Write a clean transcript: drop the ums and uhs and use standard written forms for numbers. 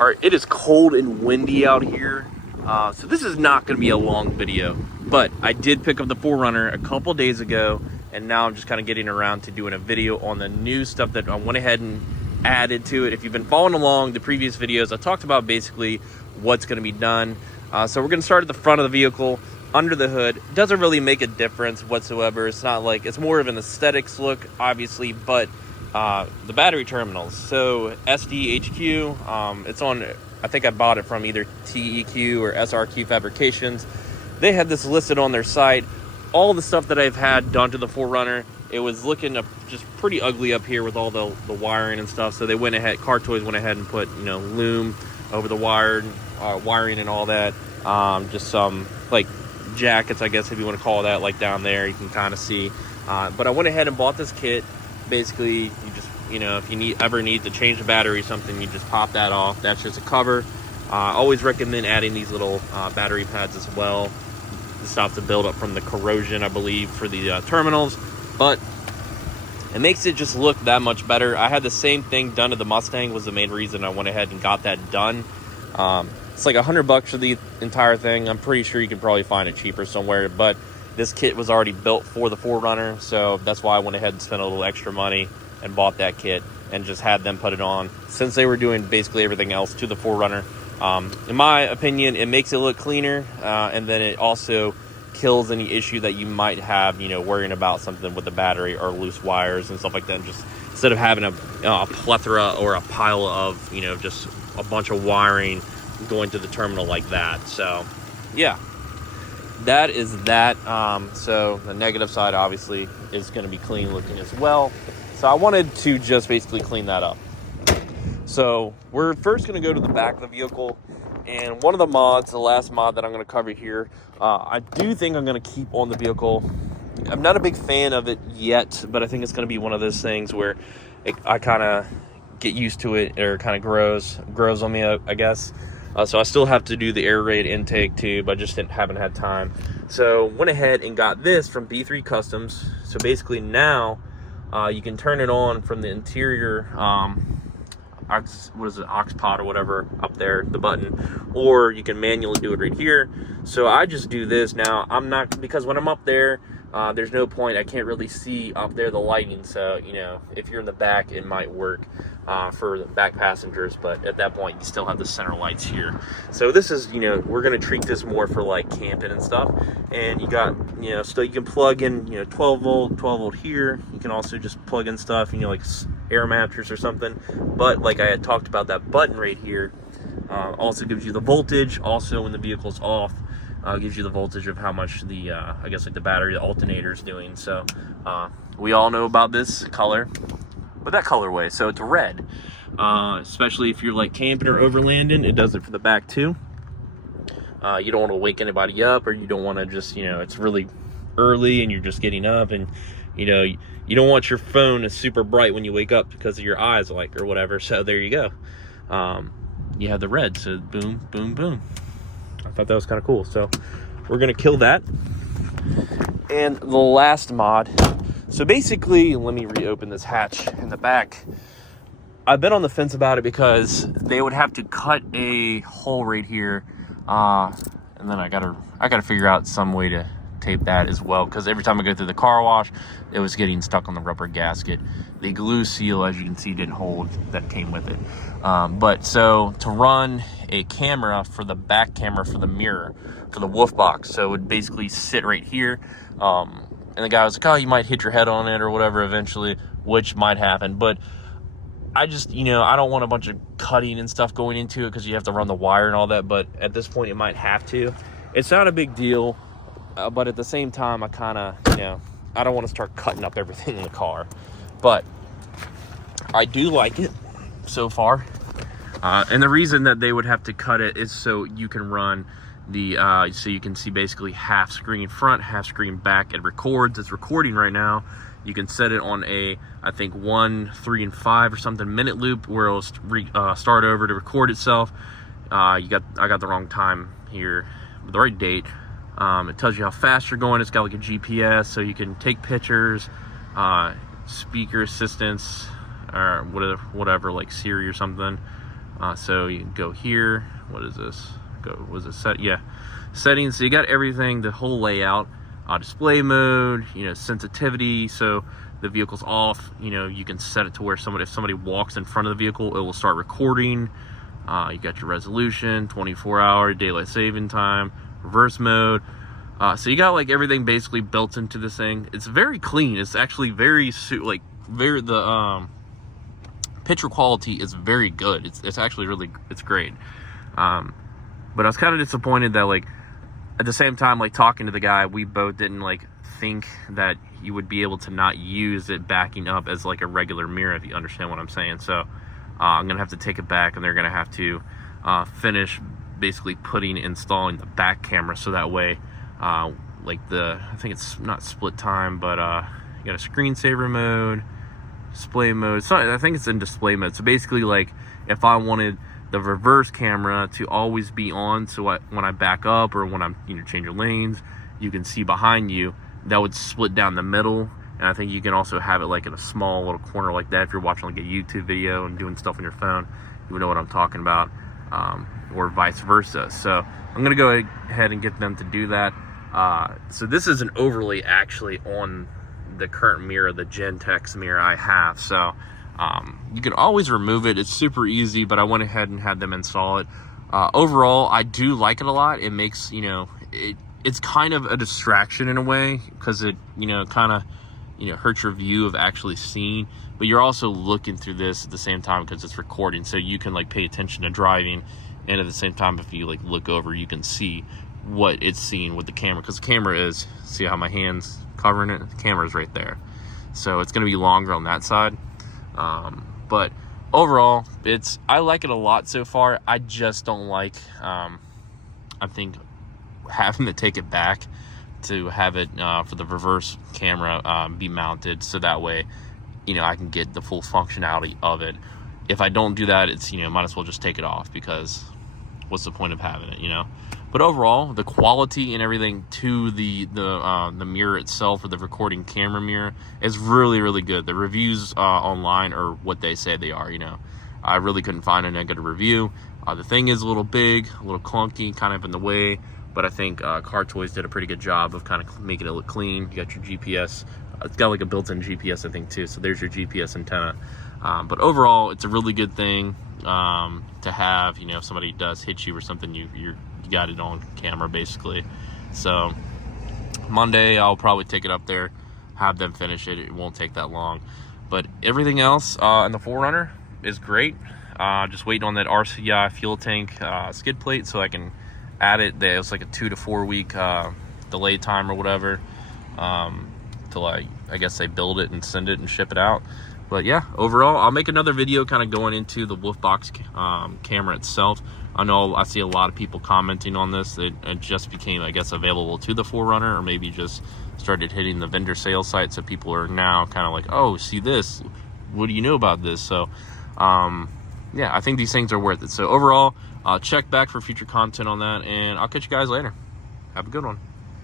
All right, it is cold and windy out here, so this is not going to be a long video, but I did pick up the 4Runner a couple days ago, and now I'm just kind of getting around to doing a video on the new stuff that I went ahead and added to it. If you've been following along the previous videos, I talked about basically what's going to be done. So we're going to start at the front of the vehicle, under the hood. It doesn't really make a difference whatsoever. It's not like, it's more of an aesthetics look, obviously, but the battery terminals. So SDHQ, it's on, I think I bought it from either TEQ or SRQ Fabrications. They had this listed on their site. All the stuff that I've had done to the 4Runner, it was looking up just pretty ugly up here with all the wiring and stuff. So they went ahead, Car Toys went ahead and put, you know, loom over the wiring and all that. Just some like jackets, I guess, if you want to call that, like down there, you can kind of see. But I went ahead and bought this kit. Basically, you just, you know, if you ever need to change the battery or something, you just pop that off. That's just a cover. I always recommend adding these little battery pads as well to stop the buildup from the corrosion, I believe, for the terminals. But it makes it just look that much better. I had the same thing done to the Mustang, was the main reason I went ahead and got that done. It's like $100 for the entire thing. I'm pretty sure you can probably find it cheaper somewhere, but this kit was already built for the 4Runner, so that's why I went ahead and spent a little extra money and bought that kit and just had them put it on, since they were doing basically everything else to the 4Runner. In my opinion, it makes it look cleaner, and then it also kills any issue that you might have, you know, worrying about something with the battery or loose wires and stuff like that. And just instead of having a plethora or a pile of, you know, just a bunch of wiring going to the terminal like that. So yeah, that is that. So the negative side obviously is going to be clean looking as well. So I wanted to just basically clean that up. So we're first going to go to the back of the vehicle, and one of the mods, the last mod that I'm going to cover here, I do think I'm going to keep on the vehicle. I'm not a big fan of it yet, but I think it's going to be one of those things where I kind of get used to it, or kind of grows on me, I guess. So I still have to do the air raid intake too, but I just haven't had time. So went ahead and got this from B3 Customs. So basically now you can turn it on from the interior, what is it, aux pod or whatever up there, the button, or you can manually do it right here. So I just do this now. I'm not, because when I'm up there, there's no point, I can't really see up there the lighting. So, you know, if you're in the back, it might work for the back passengers, but at that point you still have the center lights here. So this is, you know, we're going to treat this more for like camping and stuff. And you got, you know, still you can plug in, you know, 12 volt here. You can also just plug in stuff, you know, like air mattress or something. But like I had talked about, that button right here also gives you the voltage. Also when the vehicle's off, gives you the voltage of how much the I guess like the battery, the alternator is doing. So we all know about this color, but that colorway, so it's red. Especially if you're like camping or overlanding, it does it for the back too. You don't want to wake anybody up, or you don't want to just, you know, it's really early and you're just getting up, and you know, you don't want your phone is super bright when you wake up because of your eyes, like, or whatever. So there you go. You have the red, so boom, boom, boom. I thought that was kind of cool. So we're gonna kill that. And the last mod, so basically, let me reopen this hatch in the back. I've been on the fence about it because they would have to cut a hole right here, and then I gotta figure out some way to tape that as well, because every time I go through the car wash, it was getting stuck on the rubber gasket. The glue seal, as you can see, didn't hold, that came with it. But so to run a camera for the back camera for the mirror for the Wolfbox, so it would basically sit right here. And the guy was like, oh, you might hit your head on it or whatever eventually, which might happen. But I just, you know, I don't want a bunch of cutting and stuff going into it, because you have to run the wire and all that. But at this point, it might have to. It's not a big deal. But at the same time, I kind of, you know, I don't want to start cutting up everything in the car. But I do like it so far. And the reason that they would have to cut it is so you can run the, so you can see basically half screen front, half screen back. It records. It's recording right now. You can set it on a, I think 1, 3, and 5 or something minute loop, where it'll start over to record itself. I got the wrong time here, the right date. It tells you how fast you're going. It's got like a GPS, so you can take pictures, speaker assistance, or whatever, like Siri or something. So you can go here. What is this? Was it set? Yeah, settings. So you got everything, the whole layout, display mode, sensitivity. So the vehicle's off. You can set it to where if somebody walks in front of the vehicle, it will start recording. You got your resolution, 24-hour daylight saving time, reverse mode. So you got like everything basically built into this thing. It's very clean. It's actually the picture quality is very good. It's actually it's great. But I was kind of disappointed that like at the same time, like talking to the guy, we both didn't like think that you would be able to not use it backing up as like a regular mirror, if you understand what I'm saying. So I'm gonna have to take it back, and they're gonna have to finish basically installing the back camera, so that way like I think it's not split time, but you got a screensaver mode, display mode. So I think it's in display mode. So basically, like if I wanted the reverse camera to always be on, so when I back up or when I'm changing lanes, you can see behind you, that would split down the middle. And I think you can also have it like in a small little corner like that if you're watching like a YouTube video and doing stuff on your phone. You would know what I'm talking about, or vice versa. So I'm gonna go ahead and get them to do that. So this is an overlay actually on the current mirror, the Gentex mirror I have. So you can always remove it. It's super easy, but I went ahead and had them install it. Overall, I do like it a lot. It makes, it's kind of a distraction in a way, because it, kind of, hurts your view of actually seeing, but you're also looking through this at the same time because it's recording. So you can like pay attention to driving, and at the same time, if you like look over, you can see what it's seeing with the camera, because the camera is, see how my hand's covering it? The camera's right there. So it's going to be longer on that side. But overall, I like it a lot so far. I just don't like, I think having to take it back to have it, for the reverse camera, be mounted. So that way, I can get the full functionality of it. If I don't do that, it's, might as well just take it off, because what's the point of having it, But overall, the quality and everything to the mirror itself, or the recording camera mirror, is really, really good. The reviews online are what they say they are. I really couldn't find a negative review. The thing is a little big, a little clunky, kind of in the way, but I think Car Toys did a pretty good job of kind of making it look clean. You got your GPS. It's got like a built-in GPS, I think, too. So there's your GPS antenna. But overall, it's a really good thing to have. If somebody does hit you or something, you got it on camera basically. So Monday I'll probably take it up there, have them finish it. It won't take that long. But everything else in the 4Runner is great. Just waiting on that RCI fuel tank skid plate so I can add it. It's like a 2 to 4 week delay time or whatever, till I guess they build it and send it and ship it out. But yeah, overall, I'll make another video kind of going into the Wolfbox camera itself. I see a lot of people commenting on this. It just became, I guess, available to the 4Runner, or maybe just started hitting the vendor sales site. So people are now kind of like, oh, see this? What do you know about this? So yeah, I think these things are worth it. So overall, check back for future content on that, and I'll catch you guys later. Have a good one.